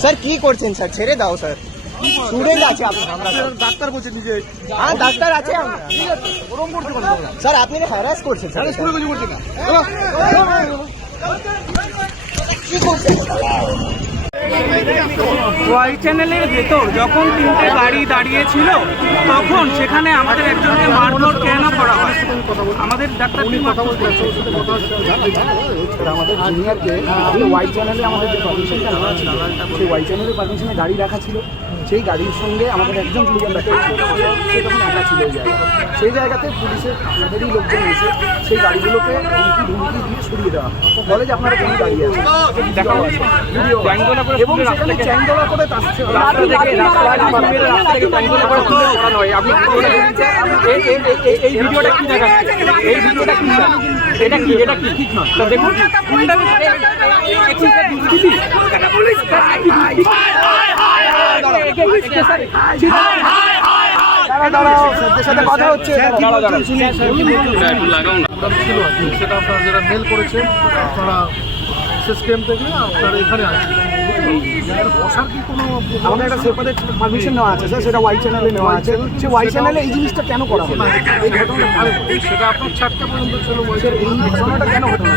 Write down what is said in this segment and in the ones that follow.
Sir কি করছেন sir? ছেড়ে দাও স্যার। স্টুডেন্ট আছে। ডাক্তার বলছে নিজে। হ্যাঁ ডাক্তার আছে স্যার আপনি হ্যারাস করছেন স্যার। কি করছেন? ওয়াই চ্যানেলের ভেতর যখন তিনটে গাড়ি দাঁড়িয়েছিল, তখন সেখানে আমাদের একজনকে মারধর কেন করা হয়? আমাদের ডাক্তার আমাদের জুনিয়রকে ওয়াই চ্যানেলে আমাদের যে পারমিশনটা ছিল, সেই ওয়াই চ্যানেলের পারমিশনে গাড়ি রাখা ছিল। সেই গাড়ির সঙ্গে আমাদের একজন টুরিজম দেখা সে তখন একা ছিল এই জায়গায় সেই জায়গাতে পুলিশের আপনাদেরই লোকজন এসে সেই গাড়িগুলোকে হুমকি ধুমকি দিয়ে সরিয়ে দেওয়া বলে যে আপনারা কোনো গাড়ি আছে দেখা আছে এবং সেখানে চ্যাংদোলা করে রাস্তা থেকে রাস্তা থেকে চ্যাংদোলা করে হয় আপনি এই- এই- এই- এই- এই ভিডিওটা কি দেখাচ্ছে এই ভিডিওটা কি এটা কি এটা কি ঠিক নয় দেখুন কথা হচ্ছে সেটা আপনারা যারা মেল করেছেন আপনারা ক্যাম্প থেকে আপনারা এখানে আসবেন আমাদের একটা সেপারেট পারমিশন নেওয়া আছে স্যার সেটা ওয়াই চ্যানেলে নেওয়া আছে। সে ওয়াই চ্যানেলে এই জিনিসটা কেন করা হলো? এই ঘটনাটা সেটা আপনার চারটে পর্যন্ত ছিল এই ঘটনাটা কেন ঘটনা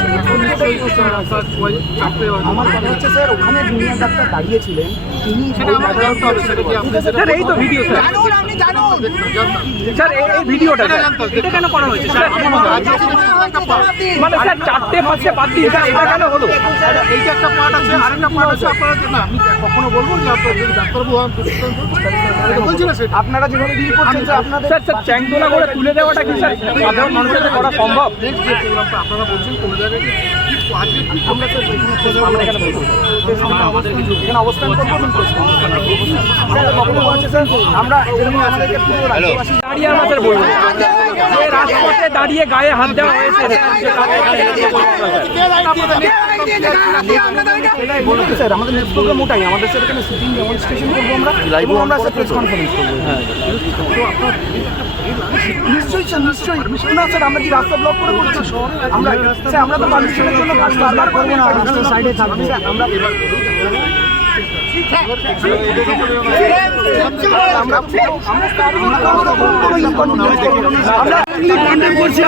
আমার কথা হচ্ছে স্যার ওখানে জুনিয়র ডাক্তার দাঁড়িয়েছিলেন। তিনি সেটা আমার জানতে হবে সেটা কি আপনি যেটা স্যার এই তো ভিডিও স্যার। স্যার এই- ভিডিওটা এটা কেন করা হয়েছে? স্যার মানে স্যার চারটে পাঁচটে বাদ দিয়ে স্যার এটা কেন হলো? এইটা একটা পার্ট আছে আরেকটা পার্ট আছে আপনারা যে- না। আমি কখনো বলব যে আপনার যদি ডাক্তারবাবু যেভাবে ডিল করছেন স্যার আপনাদের স্যার স্যার চ্যাংদোলা করে তুলে দেওয়াটা কি স্যার? সাধারণ মানুষের করা সম্ভব? নেক্সট যে প্রোগ্রামটা আপনারা বলছেন কোনো জায়গায় আজকে কি আমরা স্যার আমরা এখানে বলব। আমাদের কিছু এখানে অবস্থান করব আমরা আমাদেরকে পুরো রাজ্যবাসী দাঁড়িয়ে আমরা স্যার বলব যে রাজপথে দাঁড়িয়ে গায়ে হাত দেওয়া হয়েছে আমাদের নেক্সট প্রোগ্রাম ওটাই আমাদের স্যার এখানে সিটিং ডেমনস্ট্রেশন করব আমরা এবং আমরা স্যার প্রেস কনফারেন্স করব নিশ্চয়ই স্যার নিশ্চয়ই না স্যার আমরা কি রাস্তা ব্লক করে করছি আমরা স্যার আমরা তো পারমিশনের জন্য কাজ বারবার করব না রাস্তার সাইডে থাকব আমরা আমরা আমরা কন্টেন্ট করছি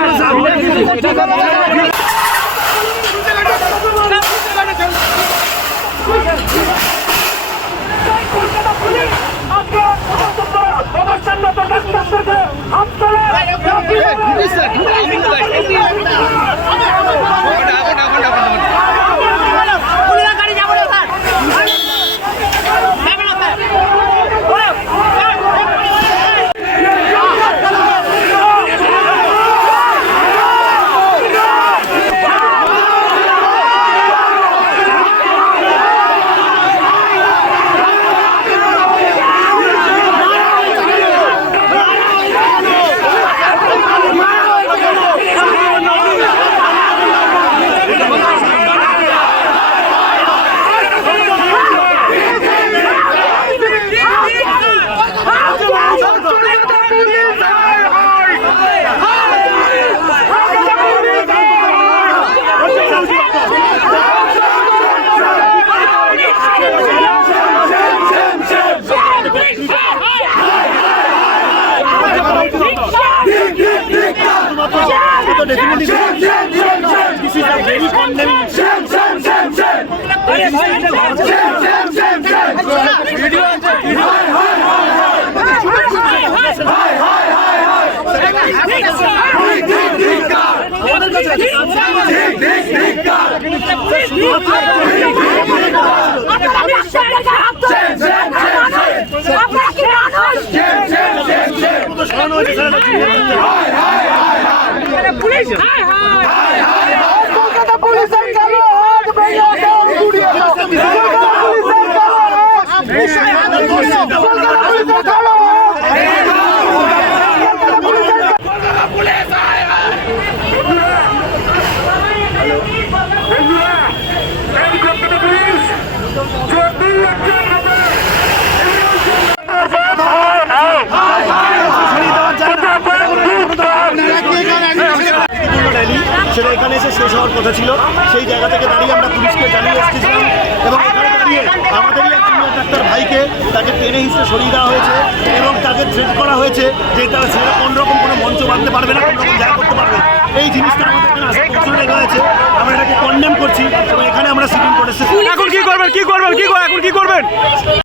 গাড়ি আপনারা কি মানুষ পুলিশ হায় হায় কলকাতা হওয়ার কথা ছিল, সেই জায়গা থেকে দাঁড়িয়ে আমরা পুলিশকে জানিয়ে এসেছিলাম। এবং ওখানে দাঁড়িয়ে আমাদেরই এক সিনিয়র ডাক্তার ভাইকে তাকে টেনে হিসেবে সরিয়ে দেওয়া হয়েছে এবং তাকে থ্রেট করা হয়েছে যে তারা সেরা কোনোরকম কোনো মঞ্চ বাঁধতে পারবে না কোনোরকম জায়গা করতে পারবে এই জিনিসটা আমাদের আসার প্রচুর লেখা হয়েছে আমরা এটাকে কন্ডেম করছি এবং এখানে আমরা সিটিং করেছি এখন কি করবেন? কি করবেন? কি এখন কি করবেন?